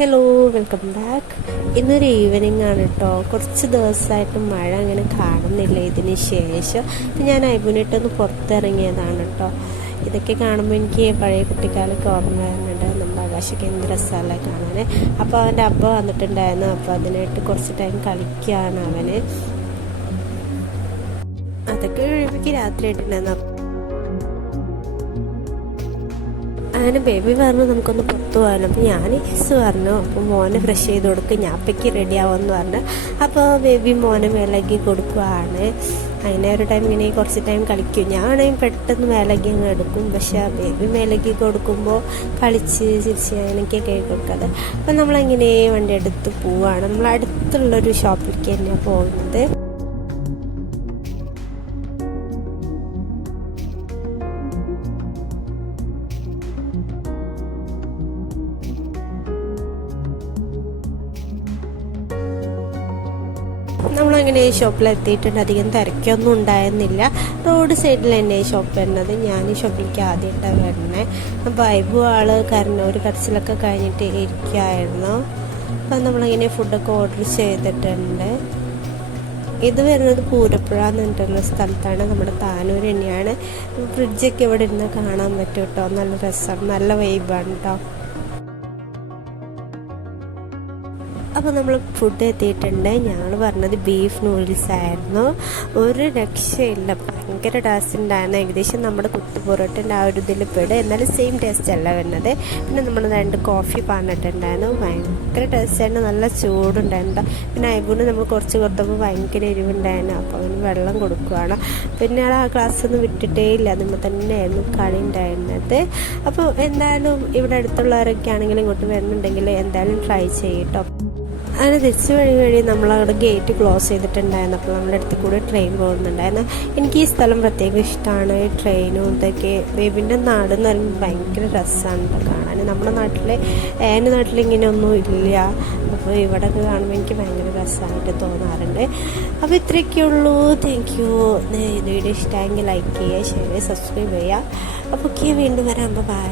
Hello, welcome back. ഇന്നൊരു evening ആണ് കേട്ടോ. കുറച്ച് ദിവസമായിട്ട് മഴ അങ്ങനെ കാണുന്നില്ല. ഇതിന് ശേഷം ഞാൻ ഐബുനിട്ടൊന്ന് പുറത്തിറങ്ങിയതാണ് കേട്ടോ. ഇതൊക്കെ കാണുമ്പോൾ എനിക്ക് പഴയ കുട്ടിക്കാലൊക്കെ ഓർമ്മ വരുന്നുണ്ട്. നമ്മുടെ ആകാശൊക്കെ എന്ത് രസമല്ലേ കാണാൻ. അപ്പോൾ അവൻ്റെ അബ്ബ വന്നിട്ടുണ്ടായിരുന്നു. അപ്പോൾ അതിനായിട്ട് കുറച്ച് ടൈം കളിക്കുകയാണ് അവന്. അതൊക്കെ കഴിയുമ്പോഴേക്ക് രാത്രി ആയിട്ടുണ്ടായിരുന്നു. അങ്ങനെ ബേബി പറഞ്ഞു നമുക്കൊന്ന് പുറത്തു പോകാനും. അപ്പോൾ ഞാൻ യെസ് പറഞ്ഞു. അപ്പോൾ മോനെ ഫ്രഷ് ചെയ്ത് കൊടുക്കും, ഞാൻ അപ്പയ്ക്ക് റെഡി ആവുമെന്ന് പറഞ്ഞു. അപ്പോൾ ബേബി മോനെ മേലാക്കി കൊടുക്കുവാണ്. അങ്ങനെ ഒരു ടൈം ഇങ്ങനെ കുറച്ച് ടൈം കളിക്കും. ഞാനാണെങ്കിൽ പെട്ടെന്ന് മേലാക്കി അങ്ങ് എടുക്കും. പക്ഷേ ആ ബേബി മേലാക്കി കൊടുക്കുമ്പോൾ കളിച്ച് ചിരിച്ച് അങ്ങനെയൊക്കെ കൊടുക്കാതെ. അപ്പോൾ നമ്മളങ്ങനെ വണ്ടി എടുത്ത് പോവുകയാണ്. നമ്മൾ അടുത്തുള്ളൊരു ഷോപ്പിലേക്ക് തന്നെയാണ് പോകുന്നത്. നമ്മളങ്ങനെ ഈ ഷോപ്പിലെത്തിയിട്ടുണ്ട്. അധികം തിരക്കൊന്നും ഉണ്ടായിരുന്നില്ല. റോഡ് സൈഡിൽ തന്നെ ഈ ഷോപ്പ് വരുന്നത്. ഞാൻ ഈ ഷോപ്പിലേക്ക് ആദ്യമായിട്ടാണ് വരുന്നത്. അപ്പോൾ ഐബു ഒരു കരച്ചിലൊക്കെ കഴിഞ്ഞിട്ട് ഇരിക്കുകയായിരുന്നു. അപ്പം നമ്മളങ്ങനെ ഫുഡൊക്കെ ഓർഡർ ചെയ്തിട്ടുണ്ട്. ഇത് വരുന്നത് പൂരപ്പുഴ എന്ന് പറഞ്ഞിട്ടുള്ള സ്ഥലത്താണ്. നമ്മുടെ താനൂർ തന്നെയാണ്. ഫ്രിഡ്ജൊക്കെ ഇവിടെ ഇരുന്ന് കാണാൻ പറ്റും കേട്ടോ. നല്ല രസമാണ്, നല്ല വൈബാണ് കേട്ടോ. അപ്പോൾ നമ്മൾ ഫുഡ് എത്തിയിട്ടുണ്ട്. ഞങ്ങൾ പറഞ്ഞത് ബീഫ് നൂഡിൽസ് ആയിരുന്നു. ഒരു രക്ഷയില്ല, ഭയങ്കര ടേസ്റ്റ് ഉണ്ടായിരുന്നു. ഏകദേശം നമ്മുടെ കുത്തുപൊറോട്ടിൻ്റെ ആ ഒരു ഇതിൽ പെടും, എന്നാലും സെയിം ടേസ്റ്റ് അല്ല വരുന്നത്. പിന്നെ നമ്മൾ 2 കോഫി പറഞ്ഞിട്ടുണ്ടായിരുന്നു. ഭയങ്കര ടേസ്റ്റായിരുന്നു, നല്ല ചൂടുണ്ടായിരുന്നു. പിന്നെ ഐബുന് നമ്മൾ കുറച്ച് കൊടുത്തപ്പോൾ ഭയങ്കര എരിവുണ്ടായിരുന്നു. അപ്പോൾ അവന് വെള്ളം കൊടുക്കുകയാണ്. പിന്നെ ആ ക്ലാസ്സൊന്നും വിട്ടിട്ടേ ഇല്ല, അതുമ്പോൾ തന്നെയായിരുന്നു കളി ഉണ്ടായിരുന്നത്. അപ്പോൾ എന്തായാലും ഇവിടെ അടുത്തുള്ളവരൊക്കെ ആണെങ്കിലും ഇങ്ങോട്ട് വരുന്നുണ്ടെങ്കിൽ എന്തായാലും ട്രൈ ചെയ്യട്ടോ. അങ്ങനെ തിരിച്ചു വഴി നമ്മളവിടെ ഗേറ്റ് ക്ലോസ് ചെയ്തിട്ടുണ്ടായിരുന്നു. അപ്പോൾ നമ്മുടെ അടുത്ത് കൂടെ ട്രെയിൻ പോകുന്നുണ്ടായിരുന്നു. എനിക്ക് ഈ സ്ഥലം പ്രത്യേകം ഇഷ്ടമാണ്. ട്രെയിനും ഇതൊക്കെ. ബേബിൻ്റെ നാട് എന്ന് പറയുമ്പോൾ ഭയങ്കര രസമാണ് കാണാൻ. നമ്മുടെ എൻ്റെ നാട്ടിൽ ഇങ്ങനെയൊന്നും ഇല്ല. അപ്പോൾ ഇവിടെയൊക്കെ കാണുമ്പോൾ എനിക്ക് ഭയങ്കര രസമായിട്ട് തോന്നാറുണ്ട്. അപ്പോൾ ഇത്രയൊക്കെയുള്ളൂ. Thank you. വീഡിയോ ഇഷ്ടമായെങ്കിൽ ലൈക്ക് ചെയ്യുക, ഷെയർ ചെയ്യുക, സബ്സ്ക്രൈബ് ചെയ്യുക. അപ്പോൾ വീണ്ടും വരാം. ബൈ.